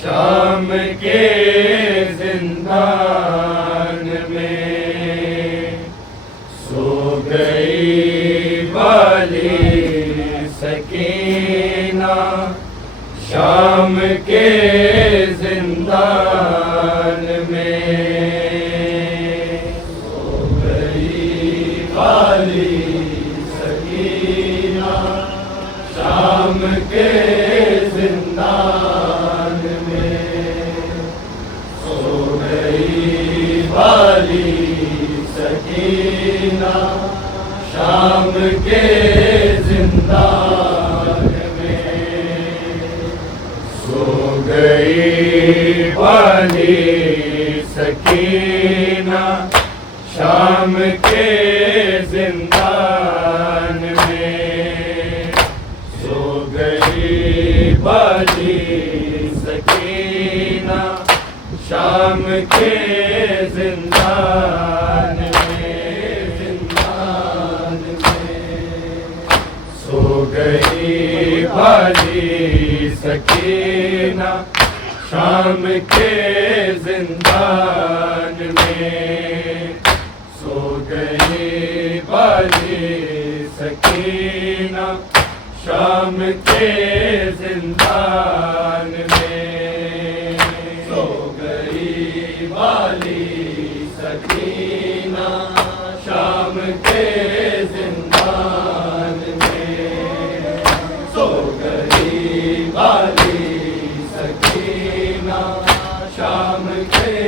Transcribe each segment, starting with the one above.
शाम के जिंदान में सो गई वाली सकीना, शाम के जिंदान में सो गई वाली सकीना, शाम के जिंदान में सो गई वाली सकीना, शाम के जिंदान में सो गई वाली सकीना, शाम के जिंदान में सो गई वाली सकीना, शाम के जिंदान में सो गई वाली सकीना, शाम के जिंदान में सो गई वाली सकीना, शाम के जिंदान में सो गई वाली सकीना, शाम के जिंदान में सो गई वाली सकीना, शाम के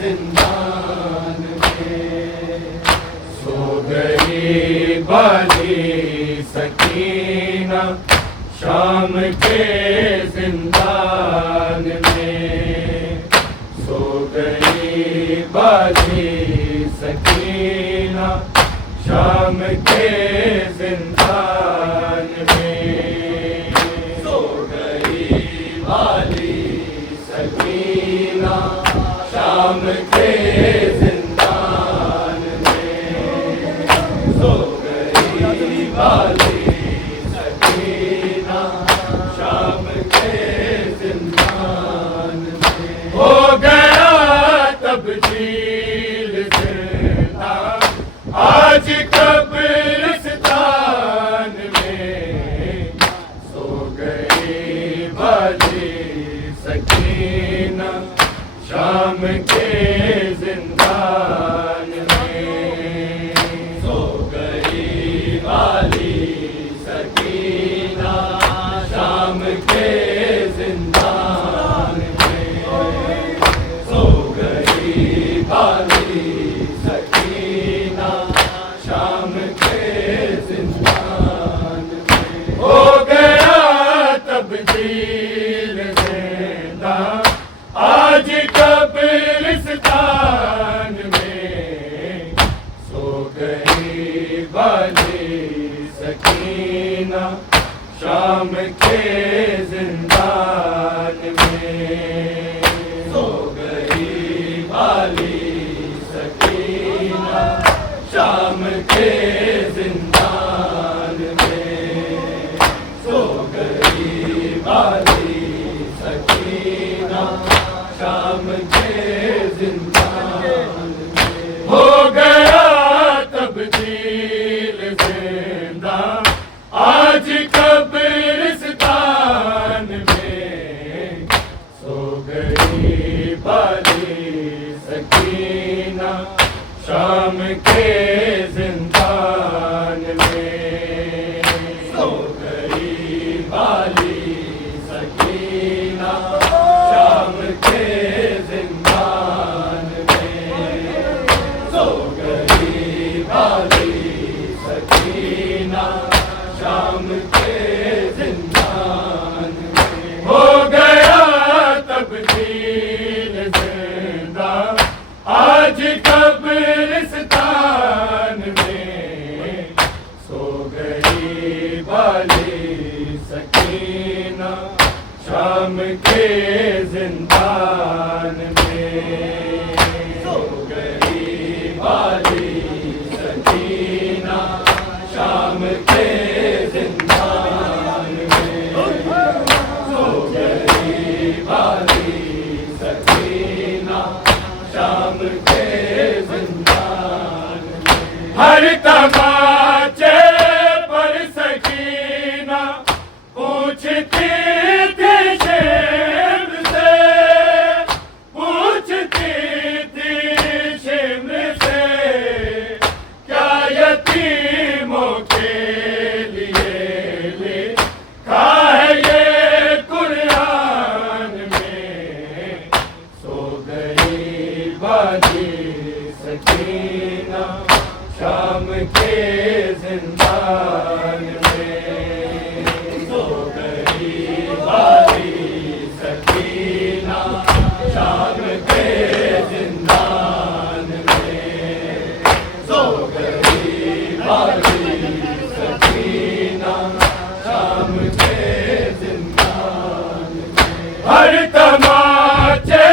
जिंदान में सो गई वाली सकीना, शाम के जिंदान में सो गई वाली सकीना, शाम के जिंदान में सो गई वाली सकीना, शाम के जिंदान में सो गई वाली सकीना, शाम के जिंदान में सकीना शाम के जिंदान में। सो गई वाली सकीना शाम के जिंदान में। सो गई वाली सकीना शाम के जिंदान में। हो गया तब्दील जिंदा आज कब्रिस्तान में। सो गई वाली सकीना शाम के जिंदान में। सो गई वाली सकीना शाम के जिंदान में। सो गई वाली सकीना शाम के जिंदान में। हो गया तब्दील जिंदा आज कब्रिस्तान में। सो गई वाली सकीना शाम के जिंदान में। सो गई वाली सकीना शाम के जिंदान में। सो गई वाली सकीना शाम के जिंदान में। हो गया तब्दील जिंदा आज कब्रिस्तान में। सो गई वाली सकीना शाम के जिंदान में। सो गई वाली सकीना शाम के जिंदान में। सो गई वाली सकीना शाम के जिंदान में। हर तमाचे पर सकीना पूछती थी शिम्र से। पूछती थी शिम्र से क्या यतीमों के लिए लिखा है ये कुरान में। सो गई वाली सकीना शाम के जिंदान में। सो गई वाली सकीना शाम के जिंदान में। सो गई वाली सकीना शाम के जिंदान में। हर तमाचे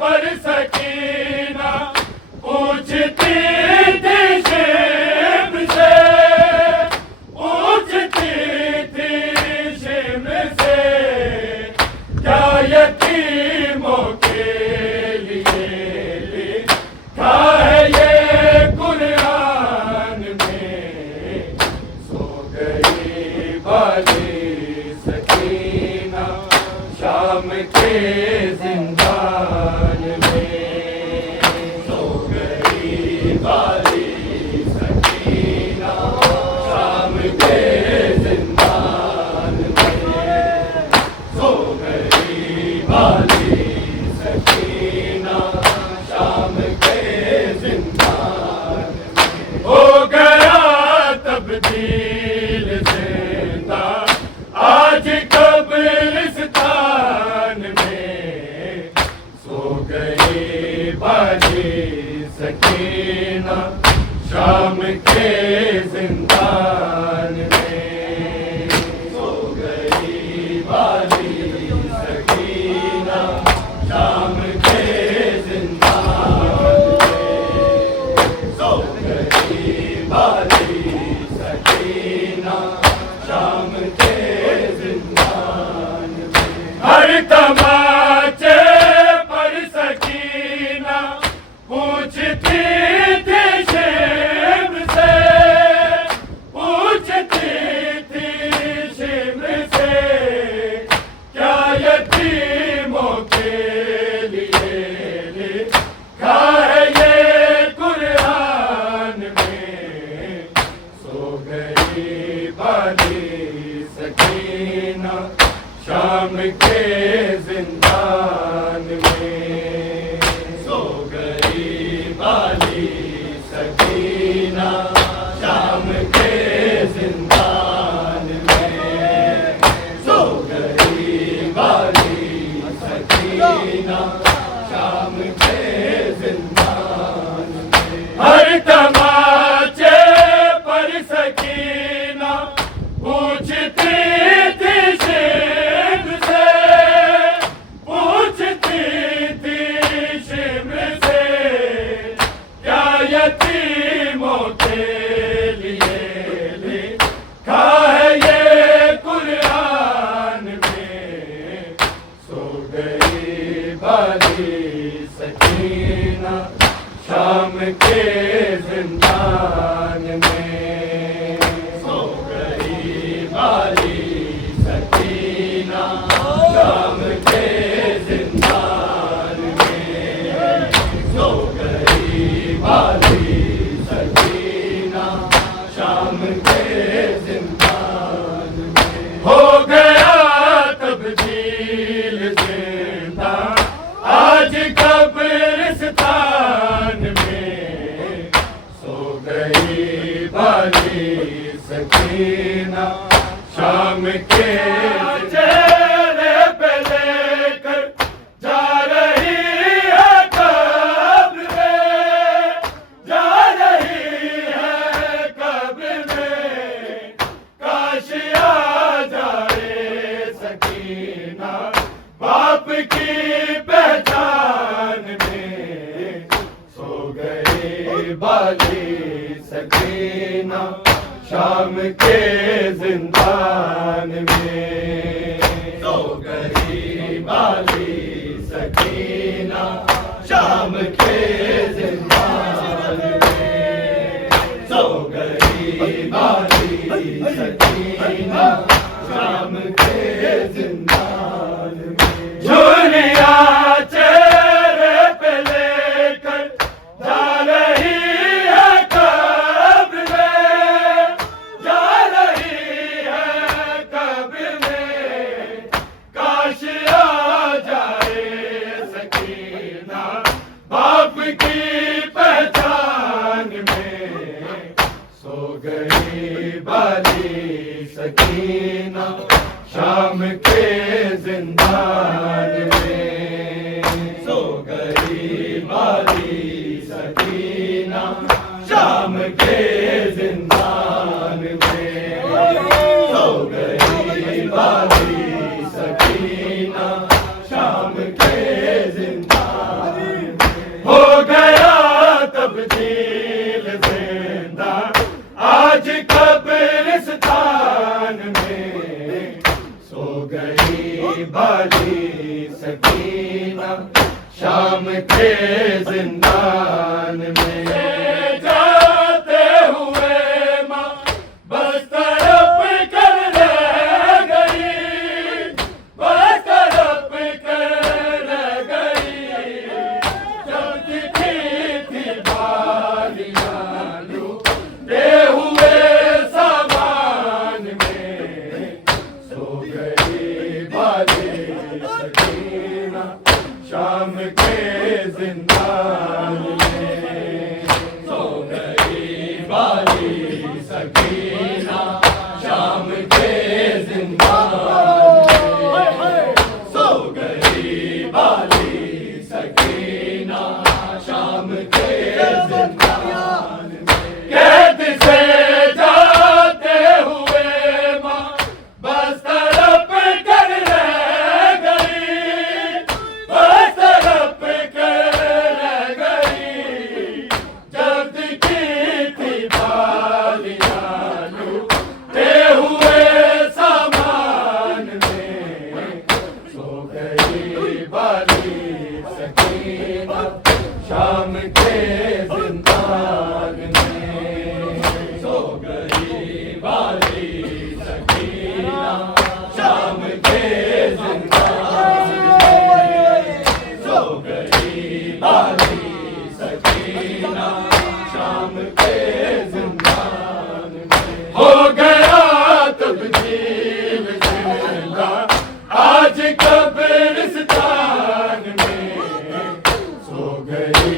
पर सकीना पूछती थी शिम्र से। पूछती थी शिम्र से क्या यतीमों के लिए लिखा है ये कुरान में। सो गई वाली सकीना शाम के जिंदान में। सो गई वाली सकीना शाम के जिंदान में। सो गई वाली सकीना शाम के जिंदान में। हो गया तब्दील जिंदा आज कब्रिस्तान में। सो गई वाली सकीना शाम के जिंदान में। सो गई वाली सकीना शाम के जिंदान में। सो गई वाली सकीना शाम के जिंदान में। हर तमाचे पर सकीना पूछती थी शिम्र से। पूछती थी शिम्र से क्या यतीमों के वाली सकीना शाम के जिंदान में। सो गई वाली सकीना शाम के जिंदान में। सो गई वाली सकीना शाम के जिंदान में। हो गया तब्दील जिंदा आज कब्रिस्तान में। सो गई वाली सकीना शाम के चेहरे पे लेकर जा रही है कब्र में, जा रही है कब्र में। काश आ जाए सकीना बाप की पहचान में। सो गई वाली सकीना शाम के जिंदान में। सो गई वाली सकीना शाम के जिंदान में। सो गई वाली सकीना शाम के जिंदान में। झुरिया चेहरे पे लेकर जा रही है कब्र में, जा रही है कब्र में। काश आ जाए सकीना बाप की पहचान में। सो गई वाली सकीना शाम के जिंदान में। सो गई वाली सकीना शाम के जिंदान में। सो गई वाली सकीना शाम के जिंदान में। हो गया तब्दील जिंदा आज कब्रिस्तान में। सो गई वाली सकीना शाम के जिंदान में। जाते हुए माँ बस तड़प कर रह गई, बस तड़प कर रह गई। जब दिखी थी बालियाँ लूटे हुए सामान में। सो गई वाली सकीना शाम के जिंदान में। सो गई वाली सकीना शाम के जिंदान में। सो गई वाली सकीना शाम के जिंदान में। कैद से जाते हुए माँ बस तड़प कर रह गई, बस तड़प कर रह गई। जब दिखी थी बालियाँ लूटे हुए सामान में। सो गई वाली सकीना शाम के जिंदान में। सो गई वाली सकीना शाम के जिंदान में। सो गई वाली सकीना शाम के जिंदान में। हो गया तब्दील जिंदा आज कब्रिस्तान में। सो गई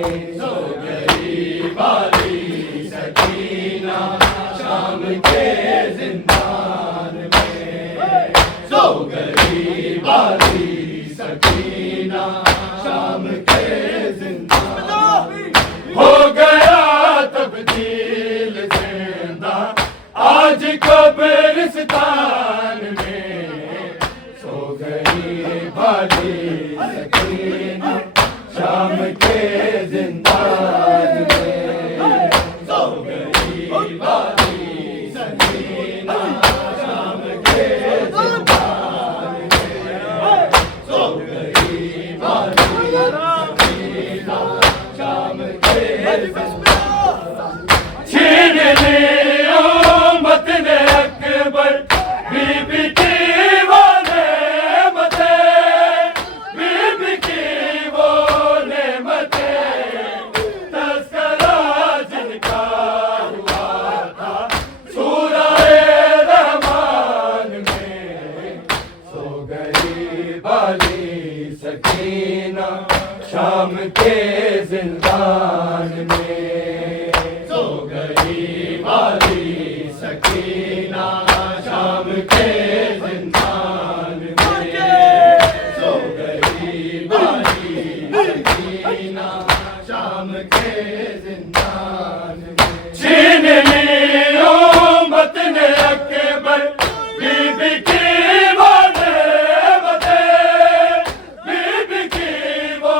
सो गई बाली सकीना शाम के जिंदान में, सो गई बाली सकीना शाम के जिंदान में। हो गया तब्दील जिंदा आज कब्रिस्तान में, सो गई बाली सकीना शाम के जिंदान में, सो गई बाली सकीना शाम के जिंदान में, सो गई बाली सकीना शाम के जिंदान। छीन लिया मतने अकबर बीबी की वो नेमते, बीबी की वो नेमते, तस्करा जिनका हुआ था सूरह रहमान में, सो गई बाली सकीना शाम के जिंदान में, सो गई बाली सकीना शाम के जिंदान में, सो गई बाली सकीना शाम के जिंदान में। छीन लियो मतने अकबर बीबी की वो नेमते, बीबी की वो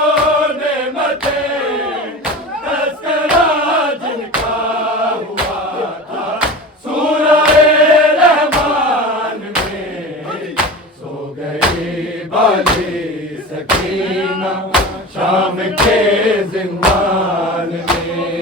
नेमते, तस्करा जिनका हुआ था सूरह रहमान में, सो गई बाली सकीना शाम के जिंदान में,